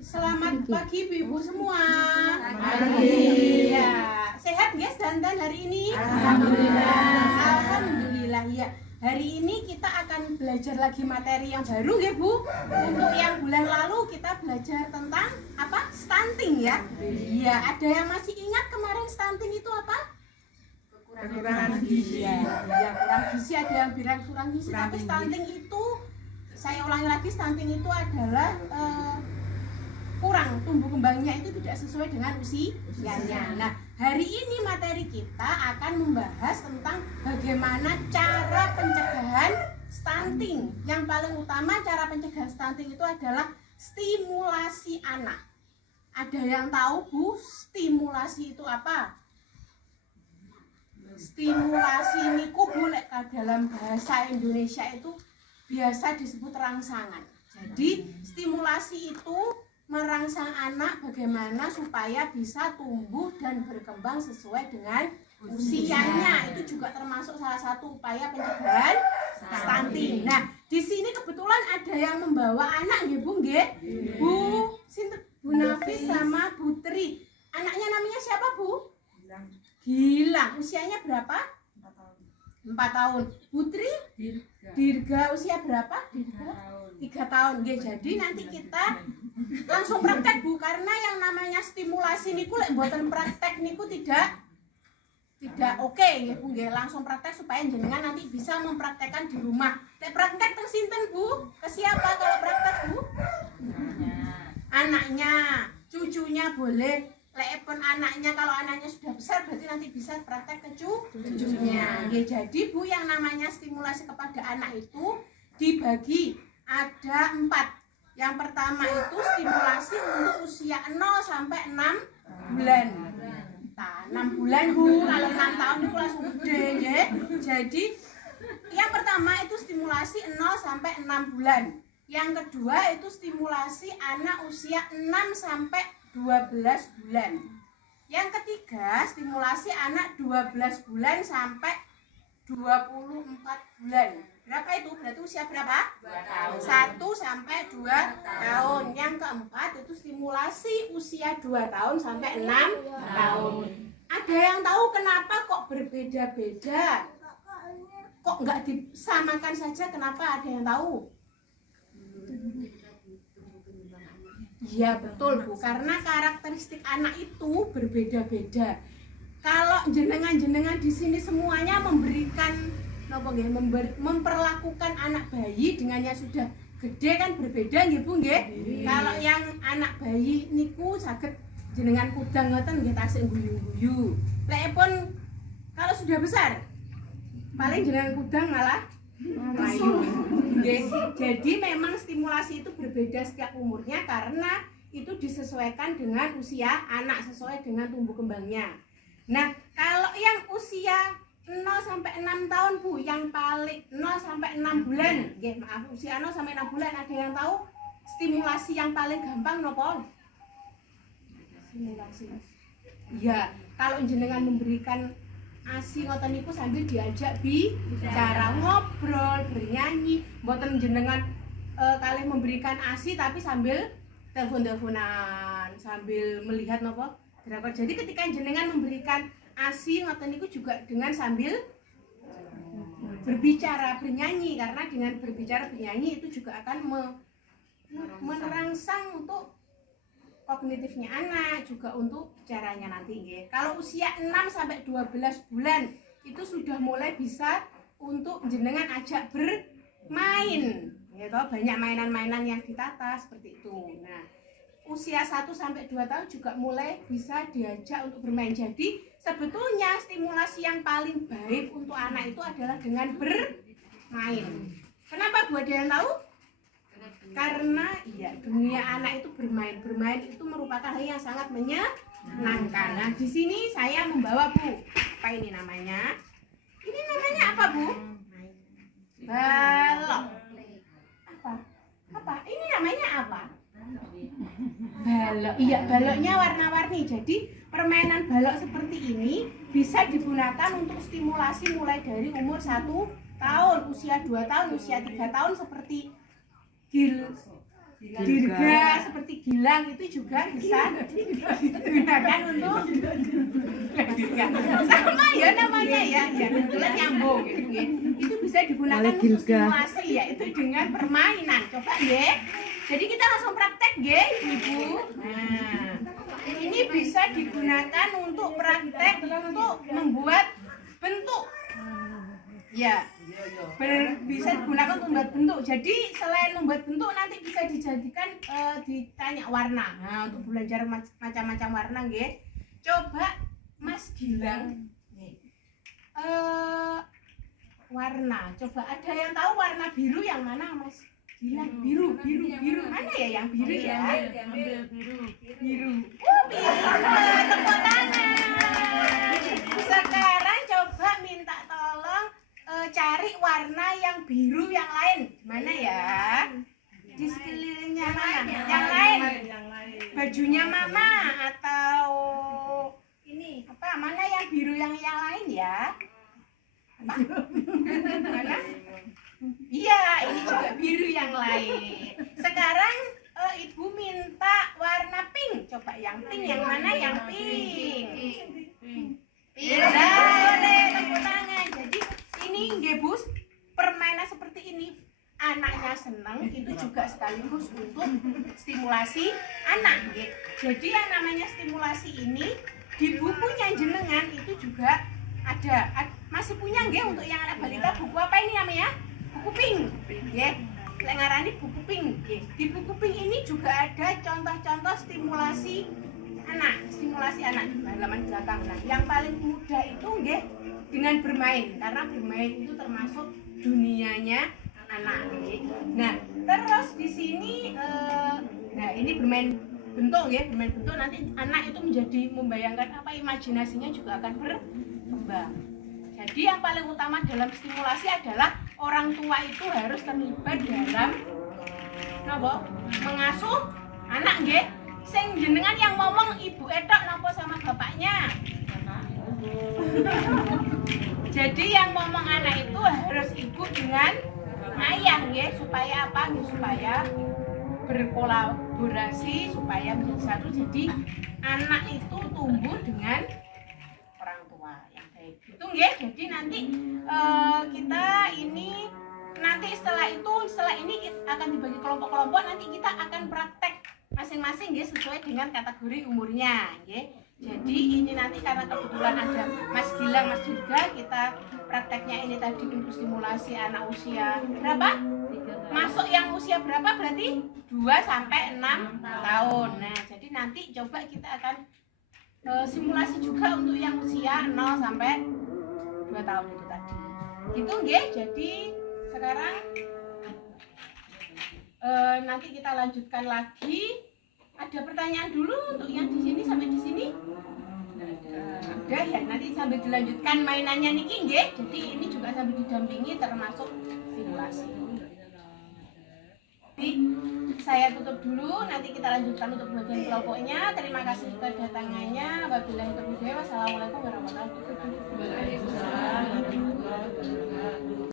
Selamat pagi Ibu semua. Pagi. Ya, sehat guys dandan hari ini? Alhamdulillah. Alhamdulillah ya. Hari ini kita akan belajar lagi materi yang baru ya Bu. Untuk yang bulan lalu kita belajar tentang apa? Stunting ya. Iya, ada yang masih ingat kemarin stunting itu apa? Kekurangan gizi. Ya, kurang gizi, ada yang bilang kurang gizi, tapi stunting itu saya ulangi lagi, stunting itu adalah kurang tumbuh kembangnya itu tidak sesuai dengan usianya. Nah, hari ini materi kita akan membahas tentang bagaimana cara pencegahan stunting. Yang paling utama cara pencegahan stunting itu adalah stimulasi anak. Ada yang tahu Bu, stimulasi itu apa? Stimulasi niku boleh dalam bahasa Indonesia itu biasa disebut rangsangan. Jadi stimulasi itu merangsang anak bagaimana supaya bisa tumbuh dan berkembang sesuai dengan usianya. Itu juga termasuk salah satu upaya pencegahan stunting. Nah, di sini kebetulan ada yang membawa anak nggih Bu nggih? Bu Nafis sama Bu Tri. Anaknya namanya siapa Bu? Gilang. Usianya berapa? 4 tahun. Putri? Dirga usia berapa? 3 tahun. Nggih, jadi nanti kita langsung praktek Bu, karena yang namanya stimulasi niku lek mboten praktek niku tidak oke nggih Bu nggih. Langsung praktek supaya jenengan nanti bisa mempraktekkan di rumah. Lek praktek teng sinten Bu? Ke siapa kalau praktek Bu? Anaknya, cucunya boleh. Lek pun anaknya, kalau anaknya sudah besar berarti nanti bisa praktek ke cucunya. Ya, jadi Bu, yang namanya stimulasi kepada anak itu dibagi ada 4. Yang pertama itu stimulasi untuk usia 0 sampai 6 bulan. Nah, 6 bulan Bu, kalau 6 tahun itu langsung gede ya. Jadi yang pertama itu stimulasi 0 sampai 6 bulan. Yang kedua itu stimulasi anak usia 6 sampai 12 bulan. Yang ketiga stimulasi anak 12 bulan sampai 24 bulan. Berapa itu? Berarti usia berapa? 2 tahun. 1 sampai 2 tahun. Yang keempat itu stimulasi usia 2 tahun sampai 6 tahun. Ada yang tahu kenapa kok berbeda-beda? Kok nggak disamakan saja? Kenapa? Ada yang tahu? Iya betul Bu, karena karakteristik anak itu berbeda-beda. Kalau jenengan-jenengan di sini semuanya memberikan memperlakukan anak bayi dengan yang sudah gede kan berbeda nggih Bu nggih. Kalau yang anak bayi niku saged jenengan kudang ngoten nggih tasik guyu-guyu. Lek pun kalau sudah besar paling jenengan kudang malah melayu. Jadi memang stimulasi itu berbeda setiap umurnya karena itu disesuaikan dengan usia anak, sesuai dengan tumbuh kembangnya. Nah, kalau yang usia 0 sampai 6 tahun Bu, yang paling 0 sampai 6 bulan, usia 0 sampai 6 bulan, ada yang tahu stimulasi yang paling gampang nopo? Stimulasi. Ya, kalau jenengan memberikan ASI ngoten niku sambil diajak bicara, ngobrol, bernyanyi, mboten jenengan kalian memberikan ASI tapi sambil telepon-teleponan, sambil melihat nopo drakor. Jadi ketika jenengan memberikan ASI ngoten niku juga dengan sambil berbicara, bernyanyi, karena dengan berbicara bernyanyi itu juga akan merangsang untuk kognitifnya anak, juga untuk bicaranya nanti nggih. Kalau usia 6 sampai 12 bulan itu sudah mulai bisa untuk jenengan ajak bermain. Ya toh, banyak mainan-mainan yang ditata seperti itu. Nah, usia 1 sampai 2 tahun juga mulai bisa diajak untuk bermain. Jadi, sebetulnya stimulasi yang paling baik untuk anak itu adalah dengan bermain. Kenapa Bu, ada yang tahu? Karena ya dunia anak itu bermain itu merupakan hal yang sangat menyenangkan. Nah, di sini saya membawa Bu, apa ini namanya? Ini namanya apa Bu? Balok. Apa? Ini namanya apa? Balok. Iya, baloknya warna-warni. Jadi permainan balok seperti ini bisa digunakan untuk stimulasi mulai dari umur 1 tahun, usia 2 tahun, usia 3 tahun seperti dirga seperti Gilang itu juga bisa digunakan untuk dirga. Sama ya namanya ya, kebetulan nyambung gitu ya. Itu bisa digunakan untuk simulasi yaitu dengan permainan. Coba ya. Jadi kita langsung praktek ya, Ibu. Nah, ini bisa digunakan untuk praktek untuk membuat bentuk. Ya, bisa digunakan untuk membuat bentuk. Jadi selain membuat bentuk nanti bisa dijadikan ditanya warna. Nah, untuk belajar macam-macam warna, nggih. Coba Mas Gilang, warna. Coba ada yang tahu warna biru yang mana, Mas Gilang? Biru mana ya yang biru ya? Ambil biru. Biru. Tepuk tangan. Sekarang coba minta tolong cari warna yang biru yang lain. Mana ya? Di sekelilingnya mana? Yang lain. Bajunya Mama atau ini apa? Mana yang biru yang lain ya? Apa? Mana? Iya, ini juga biru yang lain. Sekarang Ibu minta warna pink. Coba yang pink yang mana? Yang pink. Boleh, tepuk tangan. Jadi ini nggih Bu, permainan seperti ini anaknya senang itu juga sekaligus untuk stimulasi anak nggih. Jadi yang namanya stimulasi ini di bukunya jenengan itu juga ada. Masih punya nggih untuk yang anak balita buku apa ini namanya? Buku pink. Nggih. Lek ngarani buku pink nggih. Di buku pink ini juga ada contoh-contoh stimulasi anak di halaman belakang. Nah, yang paling mudah itu nggih dengan bermain, karena bermain itu termasuk dunianya anak nggih. Nah, terus di sini nah ini bermain bentuk ya, bermain bentuk nanti anak itu menjadi membayangkan apa, imajinasinya juga akan berkembang. Jadi yang paling utama dalam stimulasi adalah orang tua itu harus terlibat dalam apa? Mengasuh anak nggih. Sing jenengan yang ngomong ibu etok napa sama bapaknya? Jadi yang ngomong anak itu harus ibu dengan ayah nggih, supaya apa? Supaya berkolaborasi, supaya menjadi satu. Jadi anak itu tumbuh dengan orang tua yang baik. Itu nggih. Jadi nanti kita ini nanti setelah ini akan dibagi kelompok-kelompok, nanti kita akan praktek masing-masing nggih sesuai dengan kategori umurnya nggih. Jadi ini nanti karena kebetulan ada Mas Gilang, Mas Dirga, kita prakteknya ini tadi untuk stimulasi anak usia berapa? Masuk yang usia berapa berarti? 2 sampai 6 tahun. Nah, jadi nanti coba kita akan simulasi juga untuk yang usia 0 sampai 2 tahun itu tadi. Gitu nggih. Jadi sekarang nanti kita lanjutkan lagi. Ada pertanyaan dulu untuk yang di sini sampai di sini? Udah ya, nanti sambil dilanjutkan mainannya niki nggih. Jadi ini juga sambil didampingi termasuk simulasi. Jadi saya tutup dulu, nanti kita lanjutkan untuk bagian kelompoknya. Terima kasih kedatangannya. Wabillahi taufiq. Wassalamualaikum warahmatullahi wabarakatuh.